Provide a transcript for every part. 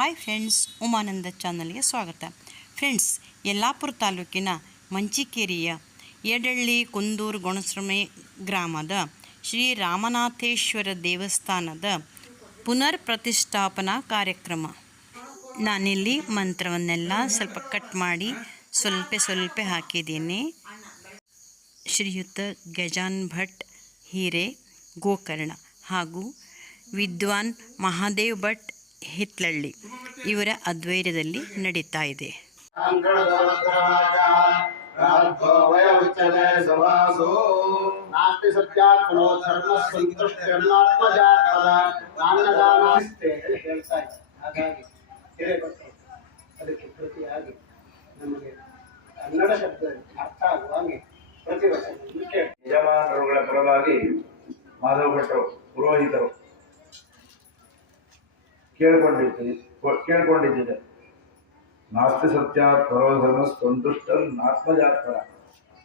Hi friends, Umananda ಚಾನಲ್ಗೆ ಸ್ವಾಗತ. Friends, Yellapur ತಾಲೂಕಿನ ಮಂಚಿಕೇರಿಯ ಯಡಳ್ಳಿ ಕುಂದೂರು ಗೊಣಸ್ರಮೆ ಗ್ರಾಮದ ಶ್ರೀ ರಾಮನಾಥೇಶ್ವರ ದೇವಸ್ಥಾನದ ಪುನರ್ ಪ್ರತಿಷ್ಠಾಪನಾ ಕಾರ್ಯಕ್ರಮ. ನಾನಿಲ್ಲಿ ಮಂತ್ರವನ್ನೆಲ್ಲ ಸ್ವಲ್ಪ ಕಟ್ ಮಾಡಿ ಸ್ವಲ್ಪ ಹಾಕಿದ್ದೀನಿ. ಶ್ರೀಯುತ ಗಜಾನ್ ಭಟ್ ಹೀರೆ ಗೋಕರ್ಣ ಹಾಗೂ ವಿದ್ವಾನ್ ಮಹಾದೇವ್ ಭಟ್ ಹಿತ್ಲಳ್ಳಿ ಇವರ ಅದ್ವೈತದಲ್ಲಿ ನಡೀತಾ ಇದೆ. ಅದಕ್ಕೆ ಪ್ರತಿಯಾಗಿ ನಮಗೆ ಕನ್ನಡ ಶಬ್ದ ಅರ್ಥ ಆಗುವ ಹಾಗೆ ಪ್ರತಿವಚನ ಯಜಮಾನರುಗಳ ಪರವಾಗಿ ಮಾಧವ ಭಟ್ರು ಪುರೋಹಿತರು ಕೇಳ್ಕೊಂಡಿದ್ದೇನೆ. ನಾಸ್ತಿ ಸತ್ಯಾತ್ ಪರೋಧರ್ಮ ಸಂತುಷ್ಟ ಆತ್ಮಜಾತ್ಪರ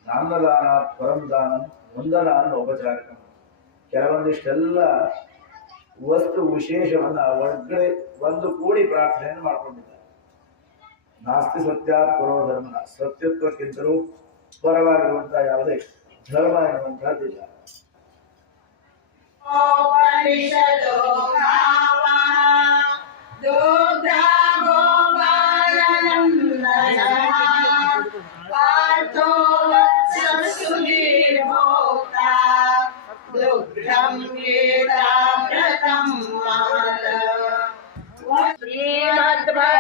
ನಾನ್ನದಾನಾತ್ ಪರಂ ದಾನಂ ವಂದನಾನ್ ಔಪಚಾರಿಕಂ. ಕೆಲವೊಂದಿಷ್ಟೆಲ್ಲ ವಸ್ತು ವಿಶೇಷವನ್ನ ಒಳಗಡೆ ಒಂದು ಕೂಡಿ ಪ್ರಾರ್ಥನೆಯನ್ನು ಮಾಡಿಕೊಂಡಿದ್ದಾರೆ. ನಾಸ್ತಿ ಸತ್ಯಾತ್ ಪರೋಧರ್ಮ, ಸತ್ಯತ್ವಕ್ಕಿಂತಲೂ ಪರವಾಗಿರುವಂತಹ ಯಾವುದೇ ಧರ್ಮ ಎನ್ನುವಂತಹದ್ದಿಲ್ಲ.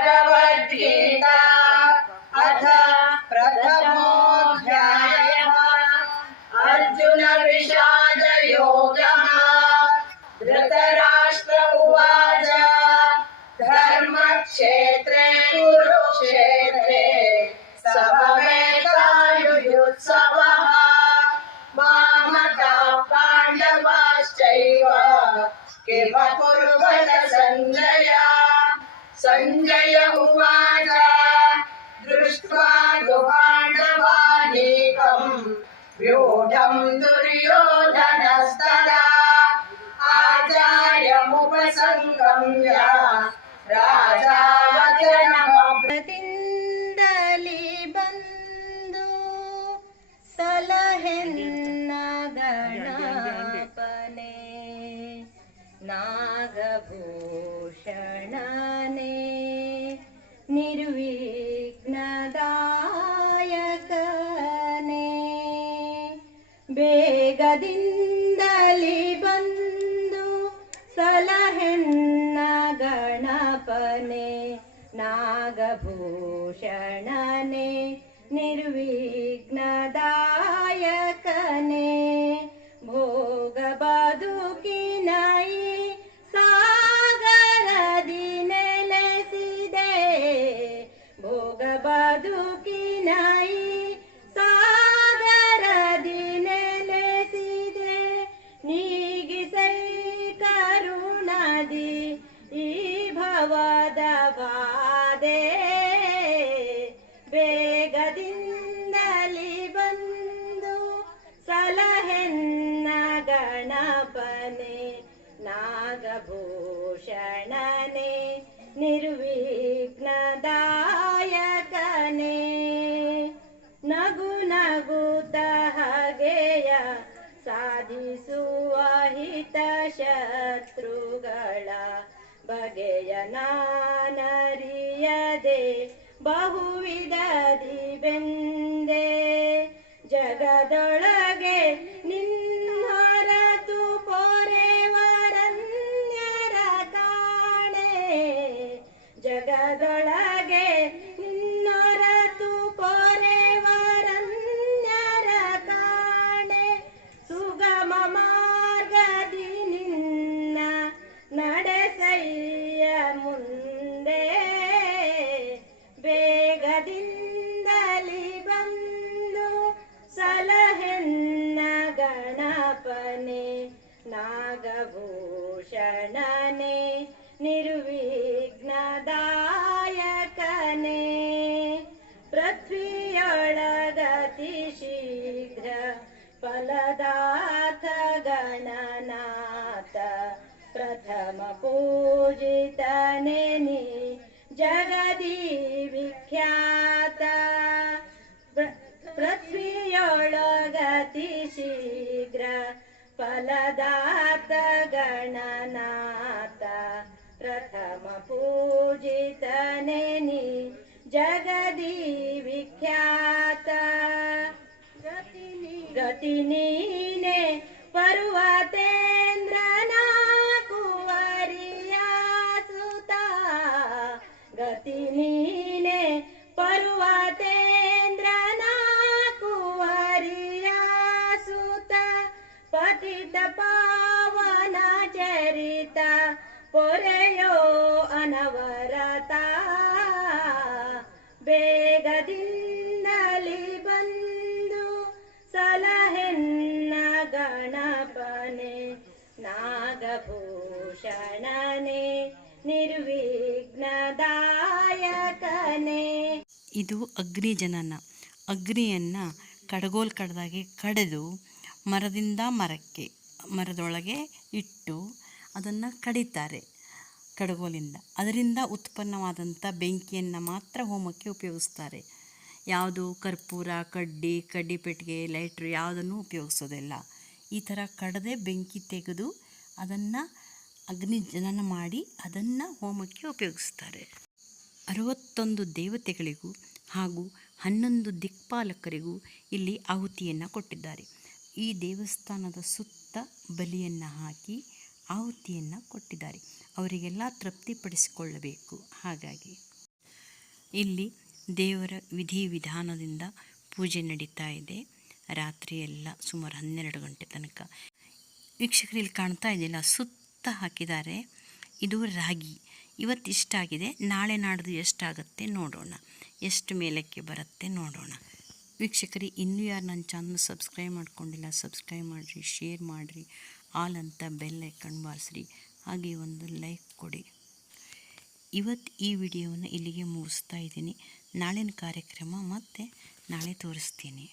श्रीमद्भगवद्गीता अथ प्रथमोऽध्यायः अर्जुन विषाद योगः। धृतराष्ट्र उवाच धर्मक्षेत्रे कुरुक्षेत्रे समवेतायुयुत्सवः मामकाः पाण्डवाश्चैव किमकुर्वत सञ्जय। संजय उवाच दृष्ट्वा पाण्डवानीकम् व्यूढम् दुर्योधनस्तदा आचार्यमुपसङ्गम्य राजा वचनमब्रतीन्दली बन्धु सलहेन्न गणपने नागभूषणने ನಿರ್ವಿಘ್ನದಾಯಕನೇ ಬೇಗದಿಂದಲಿ ಬಂದು ಸಲಹೆನ್ನ ಗಣಪನೆ ನಾಗಭೂಷಣನೆ ನಿರ್ವಿಘ್ನದಾಯಕನೇ ಭೋಗ ಬದುಕಿನೈ ಸಾಗರದಿ ನೆಲೆಸಿದೆ ಭೋಗ ಬದುಕಿನೈ ಸಾಗರದಿ ನೆಲೆಸಿದೆ ನೀಗಿಸೈ ಕರುಣದಿ ಈ ಭವದ ಬಾಧೆ ಬೇಗದಿಂದಲಿ ಬಂದು ಸಲಹೆನ್ನ ಗಣಪನೆ ನಾಗಭೂಷಣನೆ ನಿರ್ವಿಘ್ನದಾಯಕನೇ ನಗು ನಗುತ್ತ ಹಗೆಯ ಸಾಧಿಸುವ ಹಿತ ಶತ್ರುಗಳ ಬಗೆಯ ನಾನರಿಯದೆ ಬಹುವಿಧದಿ ಬೆಂದೆ ಜಗದೊಳಗೆ ನಿನ್ನೊರತು ಪೊರೆವರನ್ಯರ ಕಾಣೆ ಜಗದೊಳಗೆ ನಿನ್ನೊರತು ಪೊರೆವರನ್ಯರ ಕಾಣೆ ಸುಗಮ ಮಾರ್ಗದಿ ನಿನ್ನ ನಡೆಸಯ್ಯ ಮುಂದೆ ಬೇಗದಿಂದಲಿ ಬಂದು ಸಲಹೆನ್ನ ಗಣಪನೆ ನಾಗಭೂಷಣನೆ ನಿರ್ವಿಘ್ನದಾಯಕನೇ ಪೃಥ್ವಿಯೊಳಗತಿ ಶೀಘ್ರ ಫಲದಾತ ಗಣನಾಥ ಪ್ರಥಮ ಪೂಜಿತನೆ ನೀ ಜಗದಿ ವಿಖ್ಯಾತ ಪೃಥ್ವಿಯೊಳಗತಿ ಶೀಘ್ರ ಫಲದಾತ ಗಣನಾಥ ಪ್ರಥಮ ಪೂಜಿತನೆ ನೀ ಜಗದಿ ವಿಖ್ಯಾತ ಗತಿ ನೀನೆ ಪರ್ವತೇಂದ್ರನ ಕುವರಿಯ ಸುತ ಗತಿ ನೀನೆ ಪರ್ವತೇಂದ್ರನ ಕುವರಿಯ ಸುತ ಪತಿತ ಪಾವನ ಚರಿತ ಪೊರೆಯೋ ಅನವರತ ಬೇಗದಿಂದಲಿ ಬಂದು ಸಲಹೆನ್ನ ಗಣಪನೆ ನಾಗಭೂಷಣನೆ ನಿರ್ವಿಘ್ನದಾಯಕನೆ. ಇದು ಅಗ್ನಿ ಜನನ. ಅಗ್ನಿಯನ್ನು ಕಡಗೋಲ್ ಕಡ್ದಾಗೆ ಕಡೆದು ಮರದಿಂದ ಮರದೊಳಗೆ ಇಟ್ಟು ಅದನ್ನು ಕಡಿತಾರೆ ಕಡಗೋಲಿಂದ. ಅದರಿಂದ ಉತ್ಪನ್ನವಾದಂಥ ಬೆಂಕಿಯನ್ನು ಮಾತ್ರ ಹೋಮಕ್ಕೆ ಉಪಯೋಗಿಸ್ತಾರೆ. ಯಾವುದು ಕರ್ಪೂರ, ಕಡ್ಡಿ ಪೆಟ್ಟಿಗೆ, ಲೈಟ್ರು ಯಾವುದನ್ನು ಉಪಯೋಗಿಸೋದಿಲ್ಲ. ಈ ಥರ ಕಡದೆ ಬೆಂಕಿ ತೆಗೆದು ಅದನ್ನು ಅಗ್ನಿ ಜನನ ಮಾಡಿ ಅದನ್ನು ಹೋಮಕ್ಕೆ ಉಪಯೋಗಿಸ್ತಾರೆ. 61 ದೇವತೆಗಳಿಗೂ ಹಾಗೂ 11 ದಿಕ್ಪಾಲಕರಿಗೂ ಇಲ್ಲಿ ಆಹುತಿಯನ್ನು ಕೊಟ್ಟಿದ್ದಾರೆ. ಈ ದೇವಸ್ಥಾನದ ಸುತ್ತ ಬಲಿಯನ್ನು ಹಾಕಿ ಆಹುತಿಯನ್ನು ಕೊಟ್ಟಿದ್ದಾರೆ. ಅವರಿಗೆಲ್ಲ ತೃಪ್ತಿಪಡಿಸಿಕೊಳ್ಳಬೇಕು. ಹಾಗಾಗಿ ಇಲ್ಲಿ ದೇವರ ವಿಧಿವಿಧಾನದಿಂದ ಪೂಜೆ ನಡೀತಾ ಇದೆ. ರಾತ್ರಿ ಎಲ್ಲ ಸುಮಾರು 12 ಗಂಟೆ ತನಕ. ವೀಕ್ಷಕರು ಇಲ್ಲಿ ಕಾಣ್ತಾ ಇದೆಯಲ್ಲ, ಸುತ್ತ ಹಾಕಿದ್ದಾರೆ. ಇದು ರಾಗಿ. ಇವತ್ತು ಇಷ್ಟಾಗಿದೆ, ನಾಳೆ ನಾಡ್ದು ಎಷ್ಟಾಗುತ್ತೆ ನೋಡೋಣ, ಎಷ್ಟು ಮೇಲಕ್ಕೆ ಬರುತ್ತೆ ನೋಡೋಣ. ವೀಕ್ಷಕರಿ, ಇನ್ನೂ ಯಾರು ನನ್ನ ಚಾನಲ್ ಸಬ್ಸ್ಕ್ರೈಬ್ ಮಾಡ್ಕೊಂಡಿಲ್ಲ, ಸಬ್ಸ್ಕ್ರೈಬ್ ಮಾಡಿರಿ, ಶೇರ್ ಮಾಡಿರಿ, ಆಲ್ ಅಂತ ಬೆಲ್ ಐಕನ್ ಬಾರಿಸ್ರಿ, ಹಾಗೆ ಒಂದು ಲೈಕ್ ಕೊಡಿ. ಇವತ್ತು ಈ ವಿಡಿಯೋವನ್ನು ಇಲ್ಲಿಗೆ ಮುಗಿಸ್ತಾ ಇದ್ದೀನಿ. ನಾಳಿನ ಕಾರ್ಯಕ್ರಮ ಮತ್ತೆ ನಾಳೆ ತೋರಿಸ್ತೀನಿ.